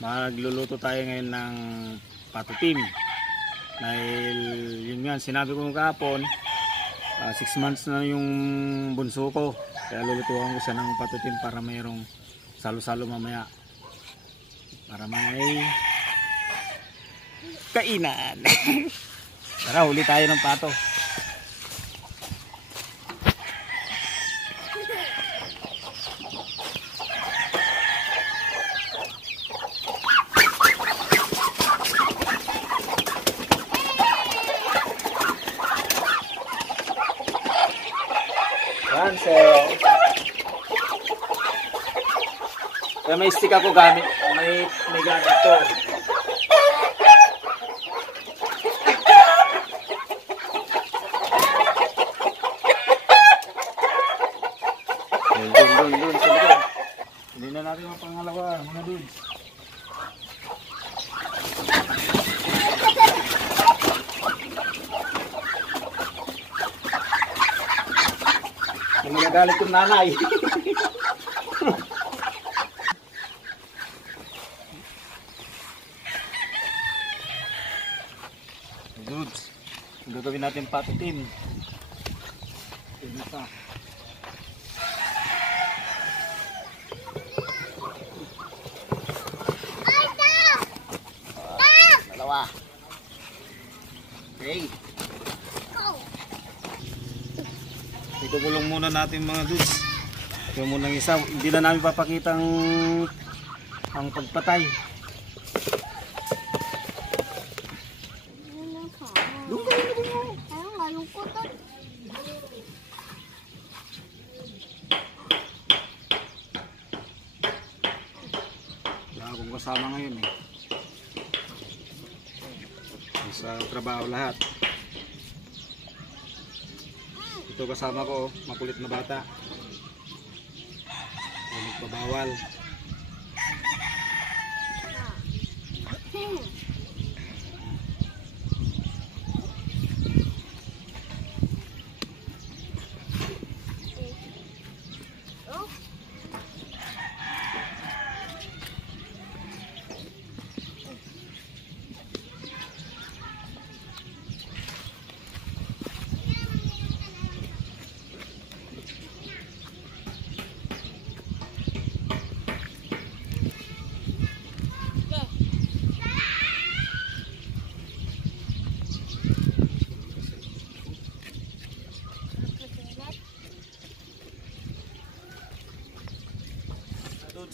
Magluluto tayo ngayon ng patutim. Dahil yun nga, sinabi ko kahapon, 6 months na yung bunso ko. Kaya lulutuan ko siya ng patutim para mayroong salo-salo mamaya. Para may kainan. Tara, huli tayo ng pato. Kaya may stick ako gamit, may gamit to. Dun, sa likod. Hindi na natin ang pangalawa, mga dudes. Nagagalit yung nanay. Dudes, gagawin natin patutim. Ito pa. Dalawa. Okay. Ikukulong muna natin mga dudes. Ito muna ng isa. Hindi na namin papakita ang pagpatay. Wala akong kasama ngayon eh. Sa trabaho lahat. Ito kasama ko, makulit na bata. Nagpabawal.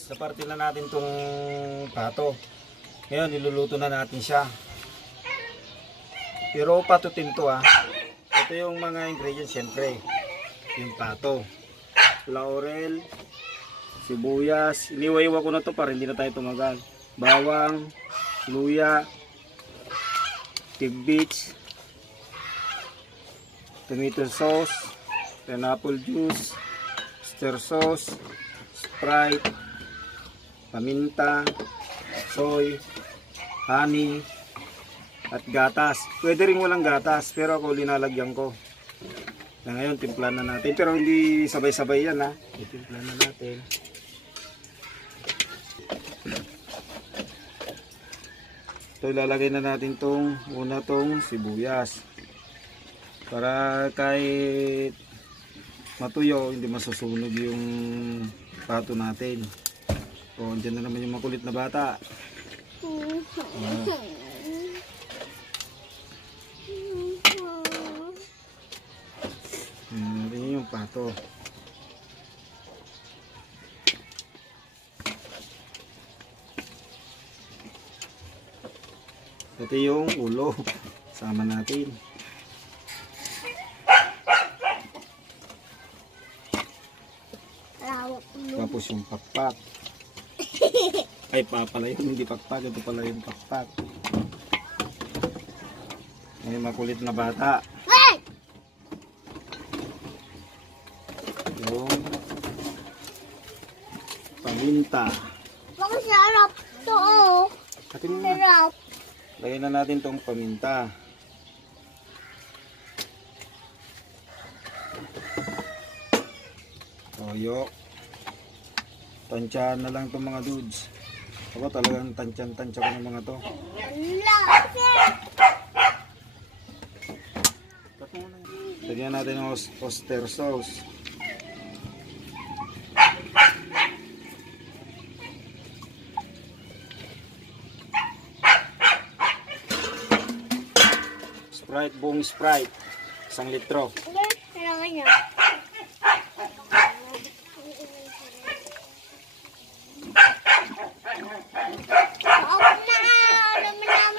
Sa parte na natin tong pato. Ngayon niluluto na natin siya. Pero patutim to ah. Ito yung mga ingredients syempre. Yung pato, laurel, sibuyas. Iniwa-iwa ko na to para hindi na tayo tumagal. Bawang, luya, tidbits, tomato sauce, pineapple juice, stir sauce, Sprite, paminta, soy, honey, at gatas. Pwede rin walang gatas, pero ako linalagyan ko. Na ngayon, timplan na natin. Pero hindi sabay-sabay yan ha. Timplan na natin. Ito, ilalagay na natin tong sibuyas. Para kahit matuyo, hindi masusunog yung pato natin. O, dyan na naman yung makulit na bata. Yan yung pato. Ito yung ulo. Sama natin. Tapos yung pakpak. Ay, pala yun, hindi pakpak. Ito pala yung pakpak. May makulit na bata. Yung paminta. Masarap to. Masarap. Lagyan na natin tong paminta. Toyo. Tansyahan na lang itong mga dudes. Ako talagang tansyan-tansya ko ng mga to. Wala. Lagyan natin ng oyster sauce. Sprite, buong Sprite. 1 litro. Kailangan niya.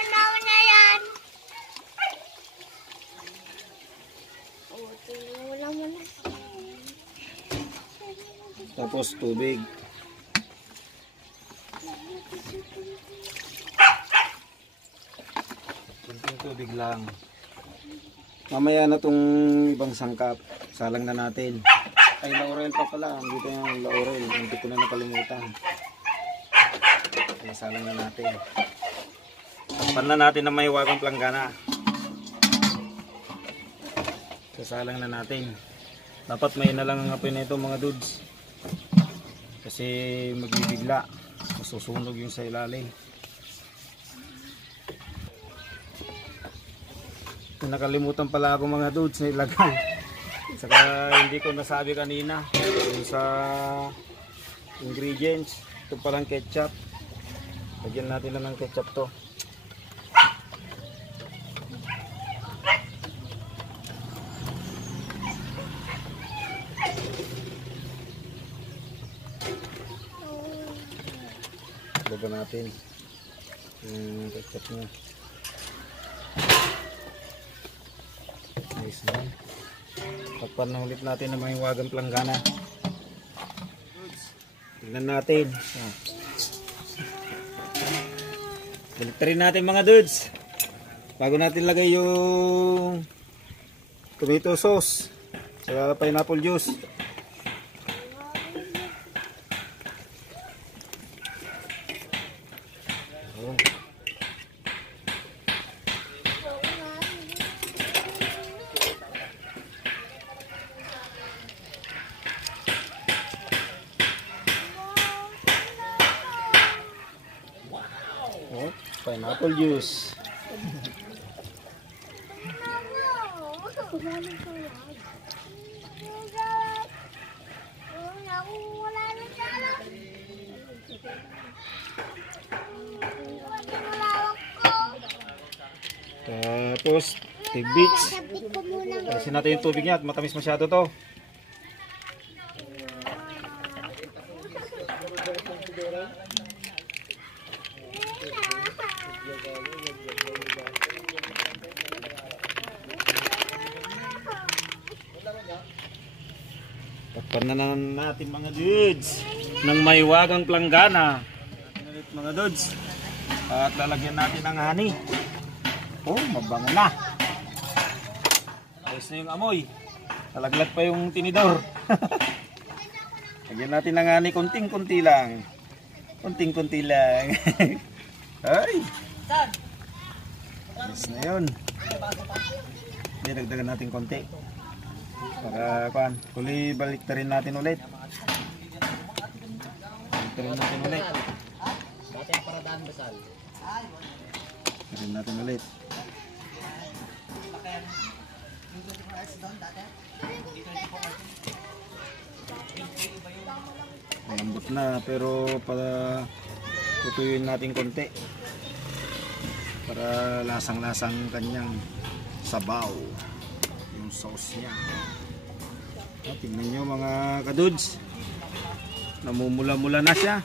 Naman na yan. Tapos tubig. Kunting tubig lang. Mamaya na tong ibang sangkap. Salang na natin. Ay, laurel pa pala. Dito yung laurel. Hindi ko na nakalimutan. Ay, salang na natin. Takpan na natin na may wagang planggana. Sasalang na natin. Dapat may na lang ang apoy nito mga dudes. Kasi magbibigla. Masusunog yung sa ilalim. Nakalimutan pala ako mga dudes na ilagay. Saka hindi ko nasabi kanina yung sa ingredients. Ito palang ketchup. Lagyan natin na ng ketchup to. Lagyan natin yung ketchup niya. Nice na. Takpan na ulit natin ng mga wagang planggana. Tingnan natin. Baliktarin natin mga dudes. Bago natin lagay yung tomato sauce sa pineapple juice. Pineapple juice. Tapos tidbits. Alisin natin yung tubig niya at matamis masyado to. Takpan na natin mga dudes ng may wagang planggana. Mga dudes. At lalagyan natin ng honey. Oh, mabango na. Ayos na yung amoy. Talaglag pa yung tinidor. Lagyan natin ng honey, konting-konti lang. Konting-konti lang. Ay. Ayos na yun. Dagdagan natin konti. Para kuan, huli baliktarin natin ulit. Baliktarin natin ulit. Dati ang paradaan basal. Baliktarin natin ulit. Malambot na pero para tutuyuin natin konti. Para lasang-lasang kanyang sabaw. Yung sauce niya. Tingnan nyo mga kadudes, namumula-mula na siya.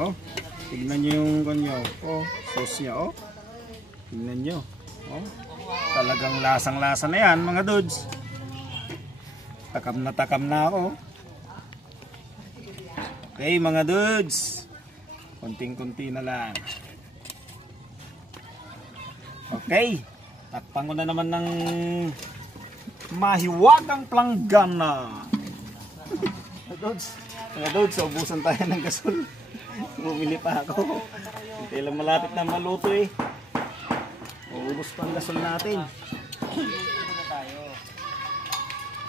Oh, tingnan nyo yung kanyo. Oh, sauce niya. Oh, tingnan nyo. Oh, talagang lasang-lasa na yan mga dudes. Takam na ako. Okay mga dudes, konting-konti na lang. Okay, takpan ko na naman ng mahiwagang planggana. Mga dudes, ubusan tayo ng gasol. Bumili pa ako. Hindi lang malapit na maluto eh. Uubos pa ang gasol natin. Dito na tayo.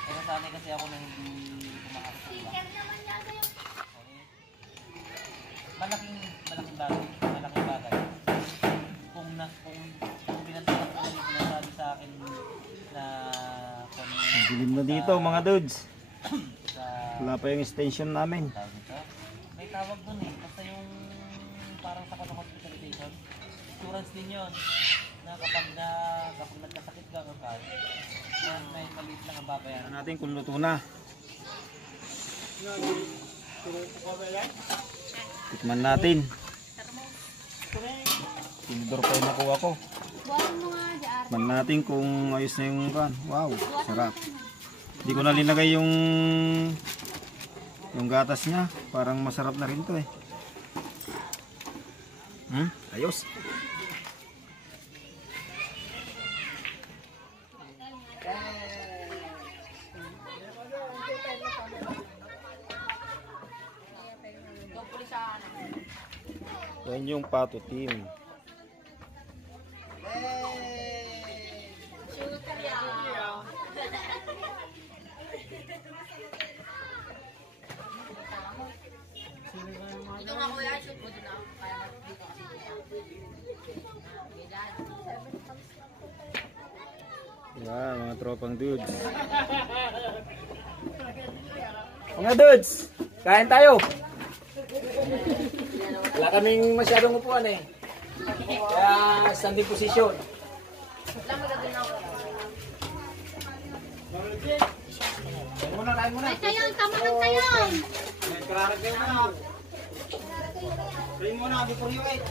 Pero sanay kasi ako na hindi kumakasal. malaking bagay. Malaking bagay. Kung binantayan ko yung sinasabi sa akin na kung Dilim na dito mga dudes. sa Wala pa yung extension namin. tawag nito, may tawag dun eh. Basta yung parang sa hospitalization, insurance din yun. Na kapag nagkasakit ka ng kaso, may maliit lang ang babayaran. Tingnan natin kung luto na. Tikman natin. Tinidor pa yung nakuha ko. Buwan mo nga dyan. Tikman natin kung ayos na yung pan. Wow, sarap. Hindi ko na linagay yung gatas niya. Parang masarap na rin to eh. Ayos. Yan yung pato team. Ito nga kuya, shoot mo doon ako. Kaya dito kasi Yan, mga tropang dudes. Mga dudes, kain tayo. Wala kaming masyadong upuan eh. Kaya standing position. lang magagawin ako. Kain muna, kain muna. Ay, tayo, tama ng tayo. Kararag kayo na. Kain muna, before you eat.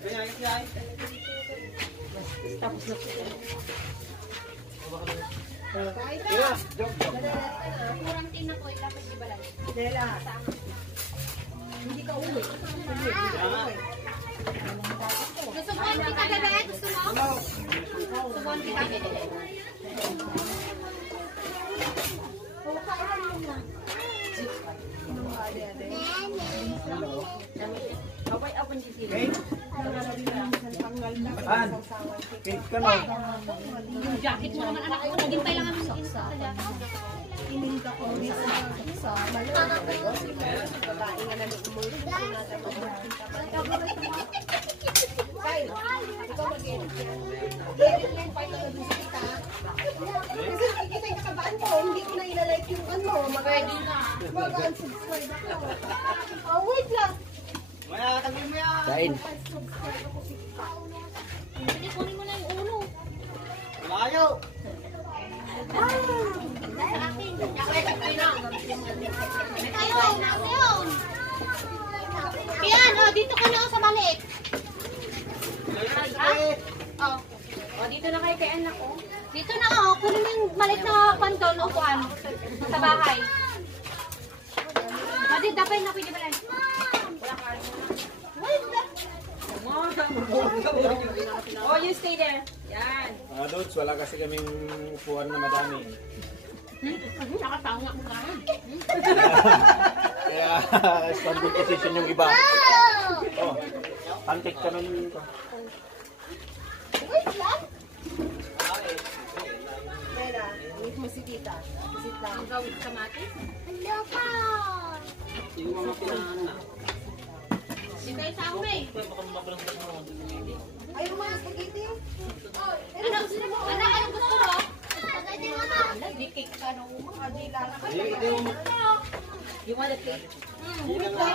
Kaya, kaya. Tapos na po. Kurang tin ako, ilapit di balay. Lela. Hindi ka uwi. Gusto mo ang kita, bebe? Gusto mo? Gusto mo ang kita, bebe? Away open di sila. Okay? An, pink ka na. Yung jacket mo naman, anak ko. Naghintay lang kami sa jacket. Kasi nakikita yung kabaan ko, hindi ko na ilalike yung ano, mag-unsubscribe ako. Oh, wait lang. Kain. Hindi, kunin mo na yung ulo. Malayo. Sa akin. Ayun, ayun. Yan, oh, dito ka na sa balik. Oh. O, dito na kayo kay anak ko. Dito na, oh. Kunin mo yung maliit na pandon o kuan sa bahay. Madi, dapat na pwede ba lang? Oh, you stay there. Yan. Mga dudes, wala kasi kaming upuan na madami. Nakatanga mo ka. Kaya standing position yung iba. Oh, antik kami nito. Wait lang. Lela, wait mo si tita. Visit lang. Ang gawin sa matis? Hello ka. Yung mga pinana. Dito tayo sa ube. Ayaw mo mga spaghetti? Ano gusto mo? Anong gusto mo? Spaghetti mo na. Nag-cake ka nung mga dila na kayo. Hindi mo You want a cake? Wait lang.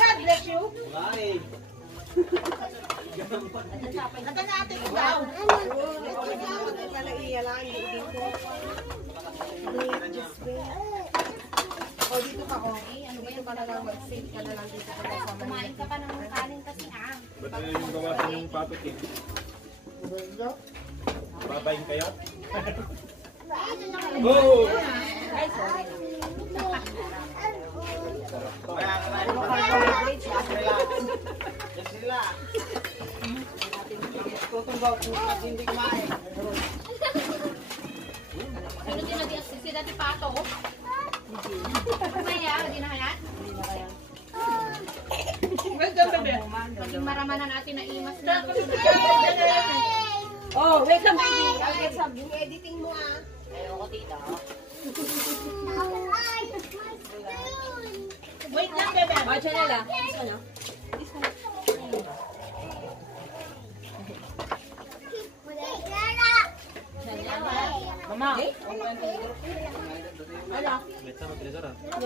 God bless you. Bye. Nagka natin ikaw. Pala iyalaan dito. O dito ka, okay? Ano dito ka na lang mag-save ka na lang dito ka kasama. Kumain ka pa ng kanin kasi Ba't yung gawasan yung pato team? Babayin kayo? Go! Ay, sorry. Tutunggaw po kasi hindi kumain. Hindi dati pato. Kaya, hindi na kaya? Maging maramanan natin na imas na. Oh, wait lang baby. I'll get some. Yung editing mo Ayoko, tita. Wait lang, bebe. Mga chanela. Gusto nyo? Mama. Ano?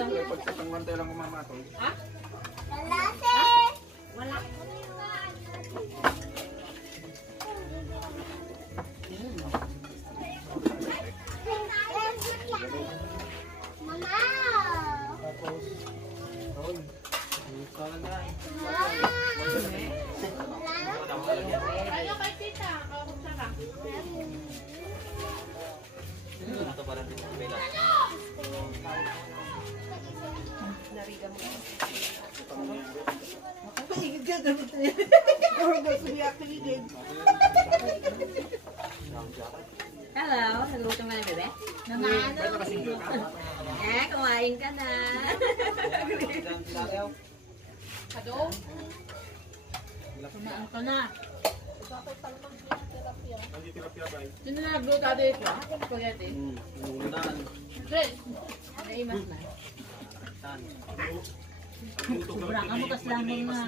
Pag sa pangwante lang kumamatol. Ha? Wala. Tapos, roll. Ano kay tita? Kawag sarap. Ito para din sa bela. Nariga mo. Makapaligid ka dapat na yan. Or gusto niya akiligid. Hello, nagutom ka na, bebe? Kumain ka na. Kado? Kumain ka na. Sino na nagluto tayo ito? Spaghetti. Ulan. Chris. Naimas na. Tan. Sobrang kamukas lang mo na.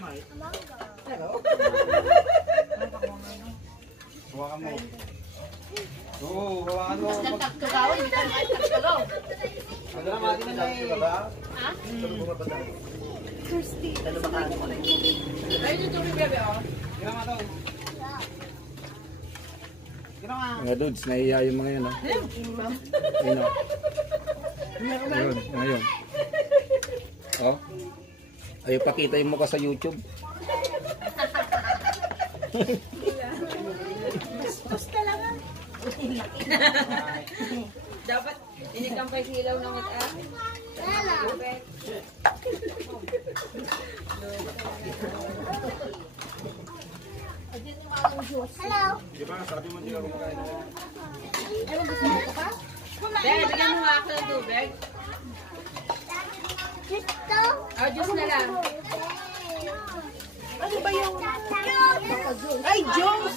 Hawakan mo. Oo, hawakan mo. Mas nagtagtugaw, hindi ka nagtagtugaw. Ano naman natin na Ha? Ayun yung tubig, bebe, oh. Ginawa daw. Ginawa. Mga dudes, naiiya yung mga yun, oh. Ayun, oh. Ayun, ayun. Oh. Ayaw pakita yung mukha sa YouTube. Dapat, inikampay silaw ng mata. Di ba? Sabi mo hindi ka kumakain. Bebe, bigyan mo nga ako ng tubig. Oh, juice na lang. Ano ba yung... Ay, juice!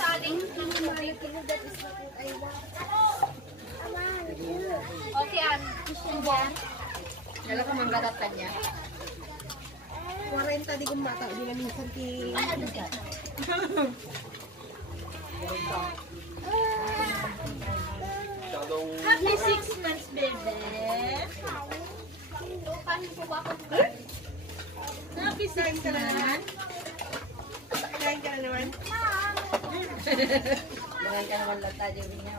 Okay, an. Dala ka manggatatan niya. 40 di kong bata. Di na minsan ki... Happy 6 months, bebe. Paano po ba ako? Happy 6 months. Kain ka na naman. Jangan ka naman lang tayo niya.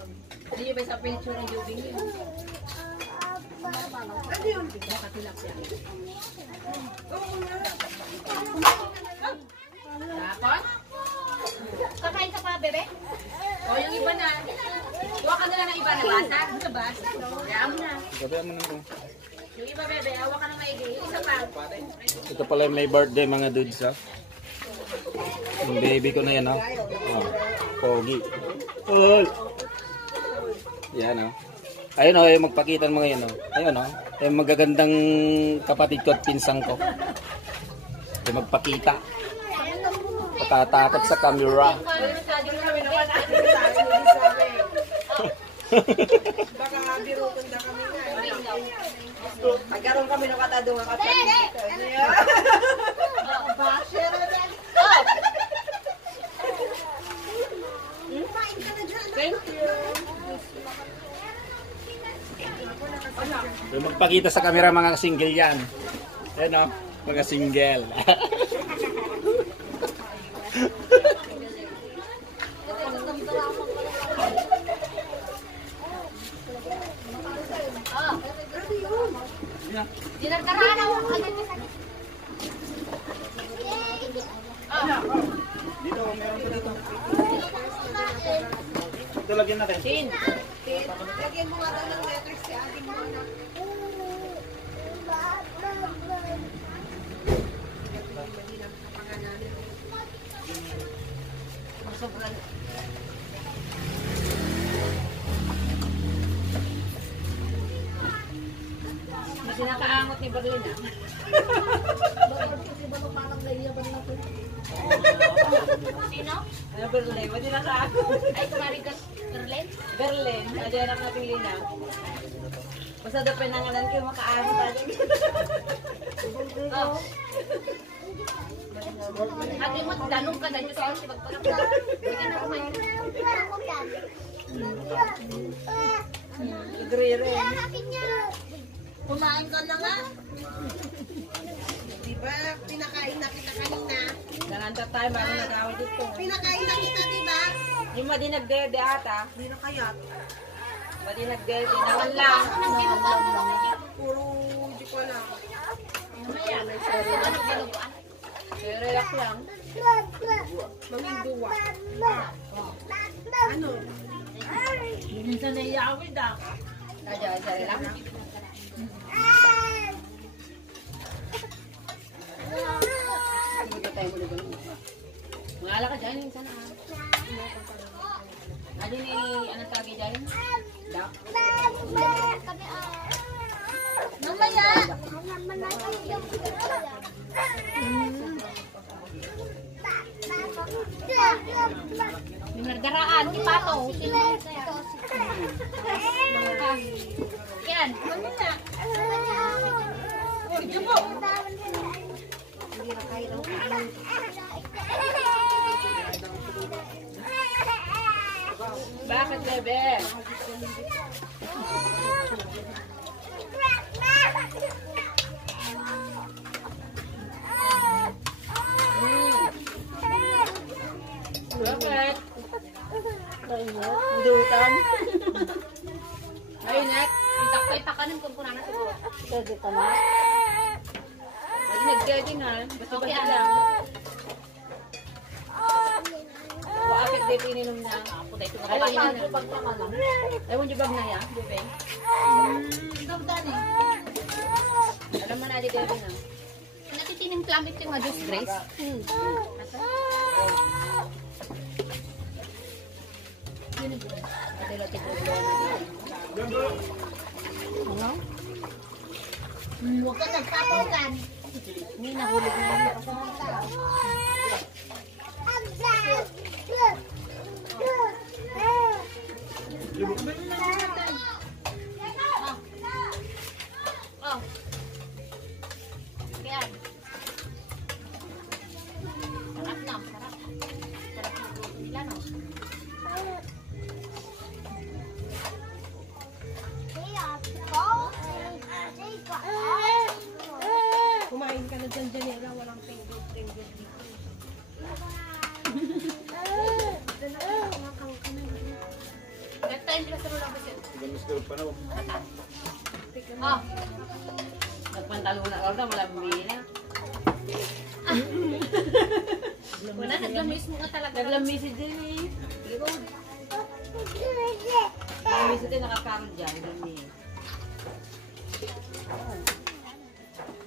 Hindi ba sa picture ng Jubing yun? Ano yun? Nakatilap siya. Oo nga. Tapos? Kakain ka pa, bebe? O yung iba na. Huwag ka na lang ng iba na basa. Sa basa. Kaya mo na. Sabihan mo na ito. Yung iba, bebe, awa ka na maigi. Yung isa pa. Ito pala yung may birthday mga dudes, ha. Yung baby ko na yan, ha. Oh, pogi. Oh. Yan, oh. Ayun, oh, yung magpakita ng mga yan, oh. Ayun, oh. Yung magagandang kapatid ko at pinsang ko. Yung magpakita. Patatakot sa camera. Baka birutong na kami nga. Nagkaroon kami ng katado nga kapatid. Thank you. Yung magpakita sa camera mga single yan. Ayun, oh. Mga single. Di nagkaraan ako agad sa Dito, meron pa dito. Ito lagyan natin. Lagyan mo nga daw ng letters si ating mo na. Sobrang. Sinakaangot ni Berlina. Sino? Ano Berlin? Ba't sinakaangot? Ay, Marigas Berlin. Berlin. Adyan ang nating linaw. Basta daw pinangalan kayo makaangot tayo. Oh. Ate mo, danong ka na nyo sa si Bagpagap. Hindi na kumain. Nagre-re. Kumain ka na nga. Diba, pinakain na kita kanina. Nangantat tayo bago nag-away dito. Pinakain na kita, diba? Yung madi nagdede ata. Hindi na kayat. Madi nagdede. Naman lang. Puro, hindi ko alam. Relax lang. Maminduwa. Ano? Minsan na iyawid ah. Sadya lang. Sige tayo muli doon. Mangala ka dyan, minsan ah. Adi ni, anong tagi dyan? Dak. Mamaya. Minargaraan, di pato. Yan. Mamaya. Jubo. Bakit, bebe? Bakit? Dutan. Ay, net. Itakanin kung kunanan siguro. Pwede ka na. Ay, nag-getting ha. Basta Okay, basta alam. lang. Bakit di pininom na? Ako dahil ito Ay, nakapain. yung bag pa ka lang. Ewan yung bag na yan, bebe. Damdani. Alam mo na, di getting na. Natitining klamit yung mga Diyos Grace. Ate Loti Problema. Huwag ka nagpapagan. Hindi, nahulog na yung kasama tao. Oh. Yan. Sarap na, sarap. Sarap yung luto nila, no? Kumain ka na dyan, Janela. Walang pinggol dito. That time, di ba sa rulang kasi? Oh. Nagpantalo na ako na, wala bumili na. Wala, naglamis mo nga talaga. Naglamisid din eh. Naglamisid din, nakakarod dyan. Naglamisid.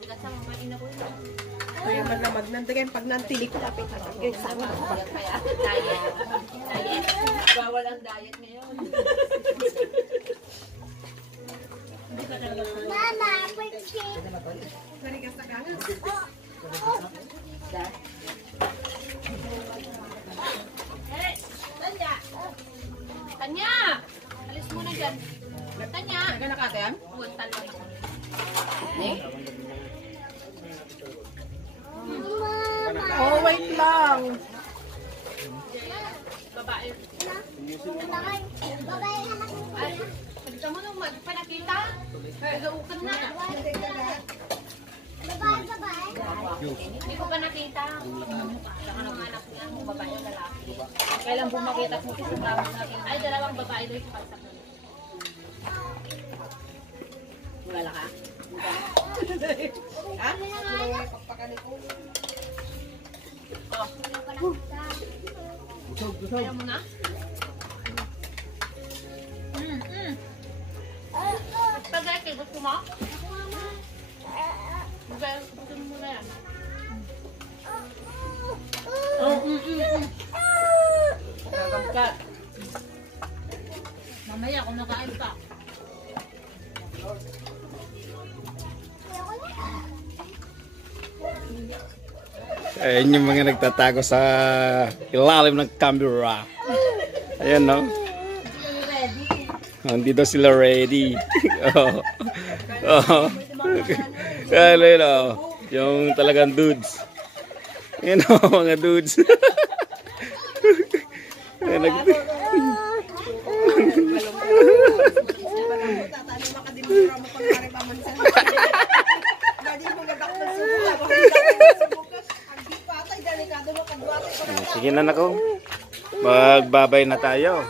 Kasi mamain ako yun. Kaya malamag nandiyan pag nantilik tapit na. Guys, sama. Kaya, Diet. Diet. bawal ang diet ngayon. Narigas na gangas. Tanya! Alis mo na dyan. Tanya! Nagana ka yan? Huwag talon ako. Eh? Oh, wait lang. Babae. Ay, pagka mo nung magpanakita, gawukan na. Hindi ko pa nakita. Saka ng anak niya, babae o lalaki. Kailan bumakita mo sa tama natin? Ay, dalawang babae doon sa palsak. Wala ka? Ha? Kaya mo na? Pagay, kay gusto mo? Pagay, gusto mo na yan. Nagangkat. Mamaya, kung nakain pa. Ayan yung mga nagtatago sa ilalim ng camera. Ayan, no? Hindi daw sila ready. Oh. Oh. Ayan, oh. Yung talagang dudes. Ayan, oh, mga dudes. Ayan, sige na, nako. Magbabay na tayo.